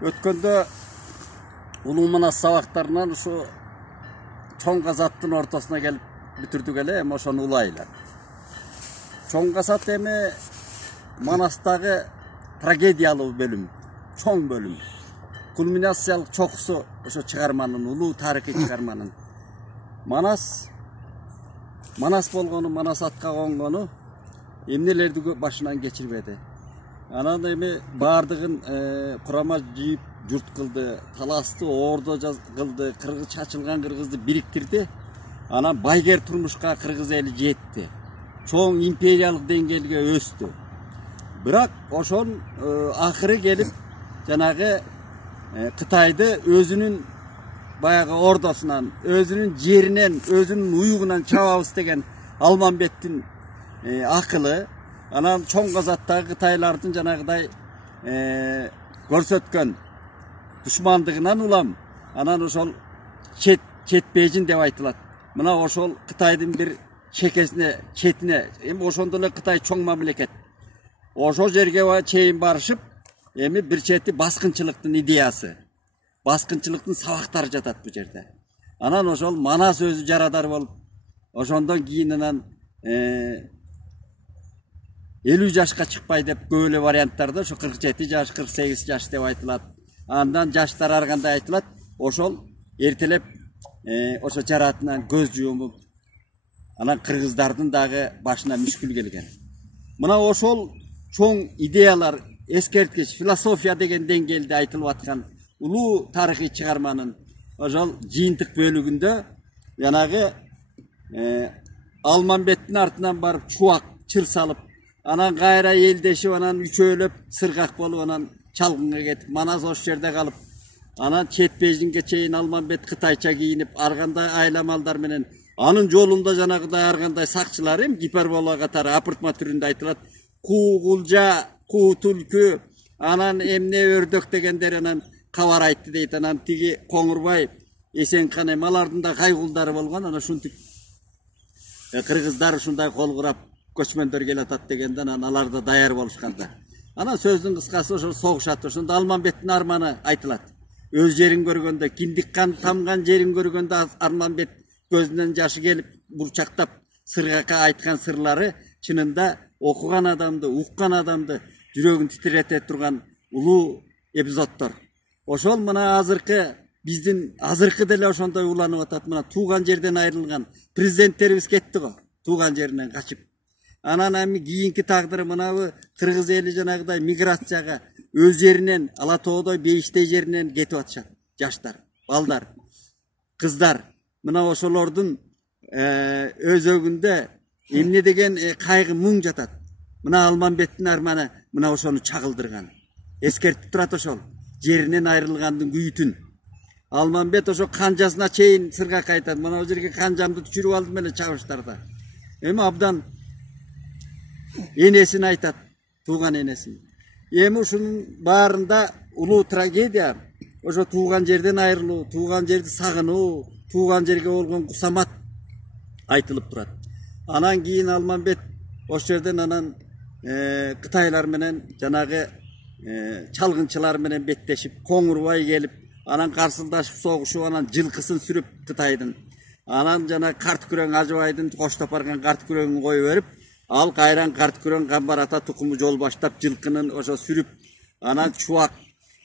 Өткөндө Улуу Манас сабактарынан ушу чоң казаттын ортосуна келип бүтүрдүк эле, эми ошону улайлар. Чоң казат эми Манастагы трагедиялуу бөлүм, чоң бөлүм. Кульминациялык чокусу ошо чыгарманын, улуу тарыхый чыгарманын. Манас болгону, Манас атка конгону эмнелерди башынан кечирбеди. Анан эми бардыгын курама жийип журт кылды, таласты ордо кылды, кыргыз чачылган кыргызды бириктирди. Анан байгер турмушка кыргыз эли жетти. Чоң империялык деңгээлге өстү. Бирок ошон акыры келип жанагы Кытайды өзүнүн баягы ордосунан, өзүнүн жеринен, өзүнүн уюгунан чабабыз деген Алмамбеттин акылы, анан чоң казаттагы кытайлардын жанагыдай көрсөткөн душмандыгынан улам, анан ошол четпежин деп айтылат. Мына ошол Кытайдын бир четине, эми ошондо эле Кытай чоң мамлекет. Ошол жерге чейин барышып, эми бир чети баскынчылыктын идеясы, баскынчылыктын сабактары жатат бу жерде. Анан ошол Манас өзү жарадар болуп, ошондон кийин анан 50 жашка чыкпай деп көп эле варианттарда ошо 47 жаш, 48 жаш деп айтылат. Андан жаштар ар кандай айтылат, ошол эртелеп ошо жаратынан көз жумуп, анан кыргыздардын дагы башына мүшкүл келген. Мына ошол чоң идеялар, эскерткич, философия деген деңгээлде айтылып аткан улуу тарыхый чыгарманын ошол жыйынтык бөлүгүндө жанагы Алмамбеттин артынан барып чубак чыр салып, анан кайра элдешип, анан үчөөлөп сыргак болуп, анан чалгынга кетип, Манас ошол жерде калып, анан четпежинге чейин Алмамбет кытайча кийинип, ар кандай айламалдар менен, анын жолунда жанагыдай ар кандай сакчылар, гипербола катары апыртма түрүндө айтылат. Ку кулжа, ку түлкү, анан эмне өрдөк дегендер анан кабар айтты дейт. Анан тиги Коңурбай, Эсенкан эми алардын да кайгулдары болгон. Анан ушинтип кыргыздар ушундай кол курап көчмөндөр келатат дегенде анан алар да даяр болушканда. Анан сөздүн кыскасы ошол согушат. Ошондо Алмамбеттин арманы айтылат. Өз жерин көргөндө, киндик кан тамган жерин көргөндө Алмамбет көзүнөн жашы келип бурчактап сыргака айткан сырлары чынында окуган адамды, уккан адамды жүрөгүн титирете турган улуу эпизоддор. Ошол мына азыркы биздин азыркы деле ошондой уланып атат. Мына тууган жерден айрылган президенттерибиз кетти го, тууган жеринен качып. Анан эми кийинки тагдыры мынабы кыргыз эли жанагыдай миграцияга өз жеринен, Ала тоодой бейиштей жеринен кетип атышат. Жаштар, балдар, кыздар. Мына ошолордун өзөгүндө эмне деген кайгы муң жатат. Мына Алмамбеттин арманы мына ошону чагылдырган. Эскертип турат ошол жеринен айрылгандын күйүтүн. Алмамбет ошо канжасына чейин сыргак айтат. Мына жерге канжамды түшүрүп алдым эле чабыштарда. Эми абдан энесин айтат, тууган энесин. Эми ушунун баарында улуу трагедия, ошо тууган жерден айрылуу, тууган жерди сагынуу, тууган жерге болгон кусамат айтылып турат. Анан кийин Алмамбет ошол жерден анан Кытайлар менен жанагы чалгынчылар менен беттешип, Коңурбай келип, анан карсылдашып согушуп, анан жылкысын сүрүп Кытайдын. Анан жана карт күрөң Ажыбайдын коштоп барган карт күрөңүн коюп берип, ал кайран карт күрөң Камбар ата тукуму жол баштап жылкынын ошо сүрүп, анан чубак,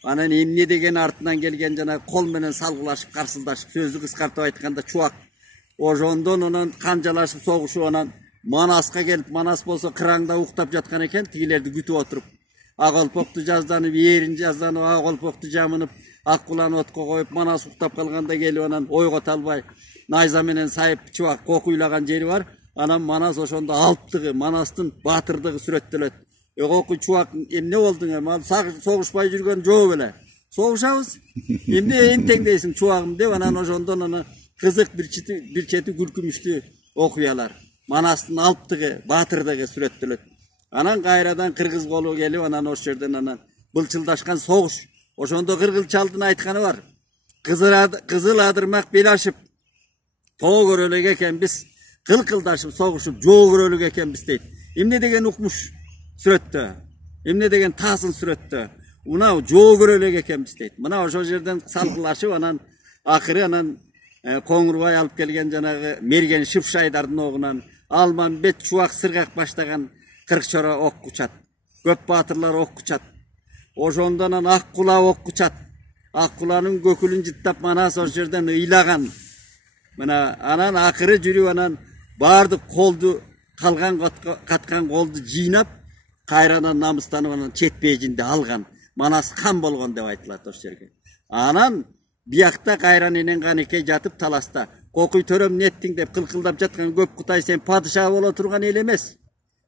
анан эмне деген артынан келген жана кол менен салгылашып, карсылдашып, сөздү кыскартып айтканда чубак. Ошондон анан канжалашып согушуп, анан Манаска келип, Манас болсо кыраңда уктап жаткан экен, тигилерди күтүп отуруп, ак олпокту жазданып, эрин жазданып, ак олпокту жамынып, ак куланы отко коюп, Манас уктап калганда келип, анан ойгото албай, найза менен сайып чубак кокуйлаган жери бар. Анан Манас ошондо алптыгы, Манастын баатырдыгы сүрөттөлөт. Кокуй чубак, эмне болдуң эми? Ал согушпай жүргөн жоо беле. Согушабыз. Эмне энтеңдейсиң чубагым деп, анан ошондон аны кызык бир чети күлкүмүштүү окуялар. Манастын алптыгы, баатырдыгы сүрөттөлөт. Анан кайрадан кыргыз колу келип, анан ошол жерден анан былчылдашкан согуш. Ошондо кыргызчалдын айтканы бар. Кызыл адырмак бел ашып, тоо көрөлүк экенбиз, кылкылдашып согушуп, жоо көрөлүк экенбиз дейт. Эмне деген укмуш сүрөттө, эмне деген таасын сүрөттө. Мына жол көрөлек экенбиз дейт. Мына ошол жерден салкылашып анан акыры анан Коңурбай алып келген жанагы мерген шыпшайдардын огунан Алмамбет чубак сыргак баштаган Кыркчора ок кучат. Көп батырлар ок кучат. Ошондон анан Аккула ок кучат. Аккуланын көкүлүн жыттап Манас ошол жерден ыйлаган. Мына анан акыры жүрүп анан бардык колду калган каткан колду жыйнап кайрадан намыстанып анан чет бежинде алган. Манас хан болгон деп айтылат ошол жерге. Анан биякта кайран энен Канекей жатып таласта. Кокуй төрөм неттиң деп кылкылдап жаткан көп Кутай сен падыша боло турган эл эмес.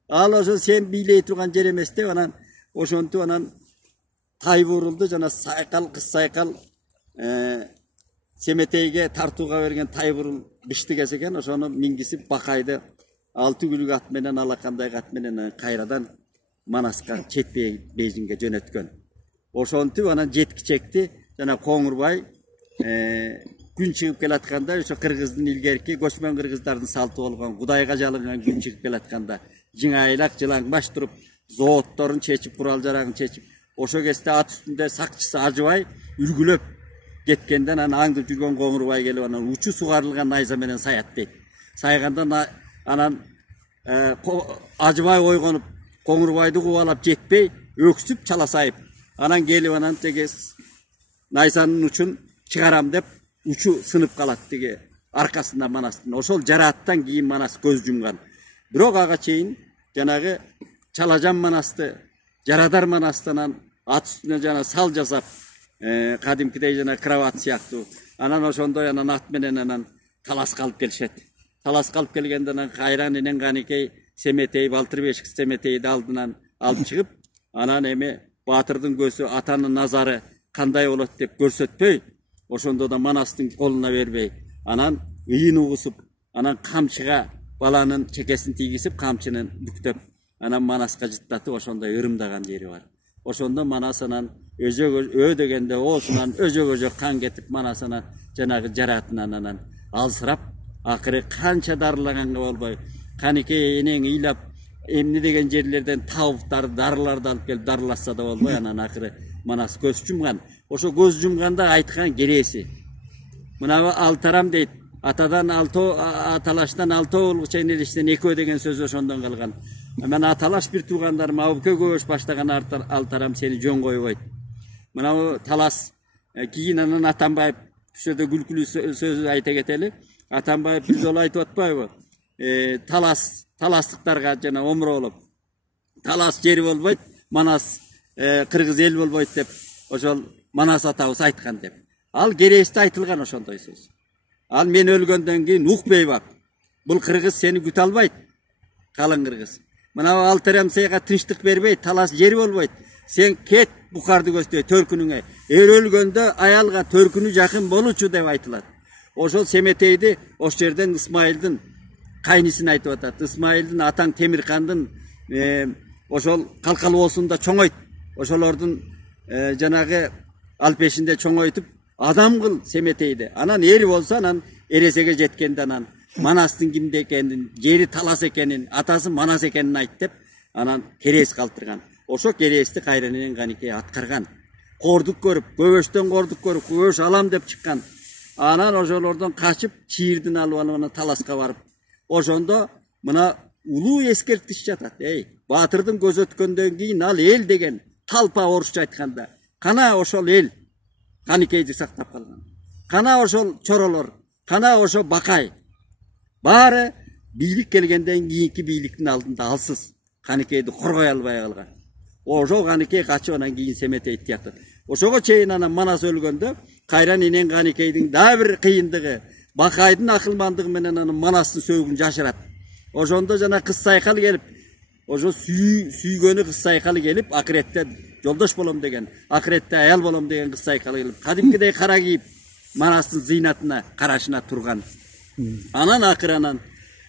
Ал ошо сен бийлей турган жер эмес деп анан ошонтип анан тай бурулду жана сайкал кыз сайкал Семетейге тартууга берген тай бурул биштигес экен. Ошону мингисип Бакайды 6 күлүк ат менен алакандай ат менен кайрадан Манаска чет бейжинге жөнөткөн. Ошонтип анан жеткичекти жана Коңурбай күн чыгып келатканда ошо кыргыздын илгерки көчмөн кыргыздардын салты болгон Кудайга жалынган күн чыгып келатканда жыңайлак жылаңбаш туруп зоотторун чечип курал жарагын чечип ошо кезде ат үстүндө сакчысы Ажыбай үргүлөп кеткенден анан аңдып жүргөн Коңурбай келип анан учу сугарылган найза менен саят дейт. Сайганда анан Ажыбай ойгонуп Коңурбайды кубалап жетпей өксүп чала сайып анан келип анан теге найзанын учун чыгарам деп учу сынып калат теге аркасында Манастын. Ошол жарааттан кийин Манас көз жумган. Бирок ага чейин жанагы Чалажан Манасты, Жарадар Манастан ат үстүнө жана сал жасап, кадимкидей жана кровать сыяктуу. Анан ошондой анан ат менен анан таласка алып келишет. Таласка алып келгенде анан кайран энен Канекей Семетей Балтырбешик Семетейди алдынан алып чыгып, анан эми баатырдын көзү атанын назары кандай болот деп көрсөтпөй, ошондо да Манастын колуна бербей, анан ыйын угусуп, анан камчыга баланын чекесин тийгизип, камчынын бүктөп, анан Манаска жыттатып ошондой ырымдаган жери бар. Ошондо Манас анан өзө дегенде оосунан өзө кан кетип Манас анан жанагы жараатынан анан алсырап, акыры канча дарылаганга болбой, Канекей энең ыйлап эмне деген жерлерден табып дарыларды алып келип дарыласа да болбой, анан акыры Манас көз жумган. Ошо көз жумганда айткан кереси. Мына Алтарам дейт, атадан аталаштан алтоо чейин элиштен экөө деген сөз ошондон калган. Мен аталаш бир туугандарым Абыке көбөш баштаган Алтарам сени жөн койбойт. Мына талас кийин анан Атамбаев ошодо күлкүлүү сөз айта кетели. Атамбаев бир жолу айтып атпайбы? Таластыктарга жана омуролуп талас жери болбойт, Манас кыргыз эл болбойт деп ошол Манас атабыз айткан деп. Ал кересте айтылган ошондой сөз. Ал мен өлгөндөн кийин укпей бак. Бул кыргыз сени күтө албайт. Калың кыргыз. Мына Алтарам сага тынчтык бербейт, талас жери болбойт. Сен кет Бухарды көздөй төркүнүңө. Өлгөндө аялга төркүнү жакын болучу деп айтылат. Ошол Семетейди ошол жерден Исмайылдын кайнысын айтып атат. Исмайылдын атаң Темиркандын ошол калкалоосунда чоңойт. Ошолордун жанагы алпешинде чоңойтуп адам кыл Семетейди. Анан эл болсо анан эресеге жеткенде анан Манастын кимде экенин, жери талас экенин, атасы Манас экенин айт деп анан керес калтырган. Ошо керести кайран энен Канекей аткарган. Кордук көрүп, көбөштөн кордук көрүп, көбөш алам деп чыккан. Анан ошолордон качып, чийирдин алып анан таласка барып. Ошондо мына улуу эскертиш жатат. Баатырдын көз өткөндөн кийин ал эл деген талпа орусча айтканда. Кана ошол эл Канекейди сактап калган. Кана ошол чоролор, кана ошо Бакай. Баары бийлик келгенден кийинки бийликтин алдында алсыз. Канекейди коргой албай калган. Ошол Канекей качып анан кийин Семетейди тиятат. Ошого чейин анан Манас өлгөндө кайран энен Канекейдин дагы бир кыйындыгы Бакайдын акылмандыгы менен анын Манастын сөөгүн жашырат. Ошондо жана кыз сайкал келип, ошо сүйгөнү кыз сайкалы келип, акыретте жолдош болом деген, акыретте аял болом деген кыз сайкалы келип, кадимкидей кара кийип, Манастын зыйнатына, карашына турган. Анан акыры анан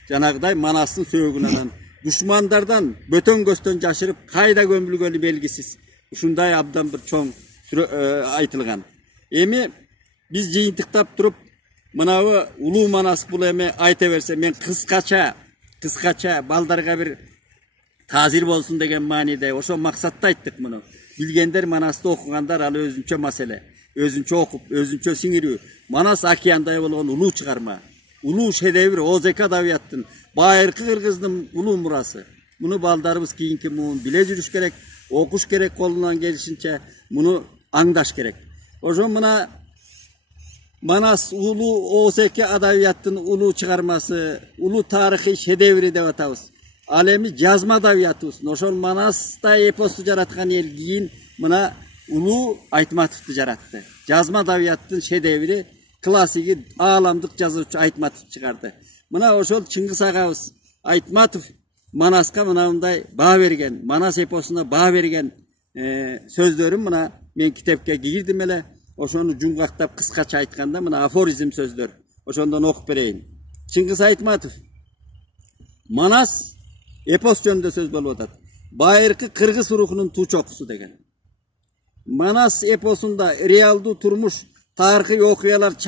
жанагыдай Манастын сөөгүн анан душмандардан бөтөн көстөн жашырып, кайда көмүлгөнү белгисиз. Ушундай абдан бир чоң айтылган. Эми биз жыйынтыктап туруп, мынабы улуу Манас бул эми айта берсе, мен кыскача балдарга бир таазир болсун деген мааниде ошо максатта айттык муну. Bilgender Manas'ta okuganlar alı özünçe mesele. Özünçe okup, özünçe singiriyor. Manas Akiyanday olan ulu çıkarma. Ulu şedevri, o zeka daviyattın. Bayırkı Kırgız'ın ulu murası. Bunu baldarımız kiyinki muğun bile jürüş gerek. Okuş gerek kolundan gelişince. Bunu andaş gerek. O zaman buna Manas ulu OSK adaviyattın ulu çıkarması, ulu tarihi şedevri de atabız. Alemi yazma daviyatı olsun. Oşol Manas'ta eposu jaratkan el giyin buna ulu Aytmatov'tu jarattı. Yazma daviyattın şedevri klasiki ağlamdık yazıcı Aytmatov çıkardı. Buna oşol Çıngiz Agabız Aytmatov Manas'ka mınavunday bağ vergen, Manas eposuna bağ vergen sözlerim buna men kitapka girdim ele. Oşonu cumgaqtap kıskaça aytkanda mına aforizm sözler. Oşondan okup bereyin. Çıngiz Aytmatov Manas epos jönünde söz bolup atat. Bayırkı Kırgız ruhunun tuğçokusu degen. Manas eposunda realdu turmuş tarihi okuyalar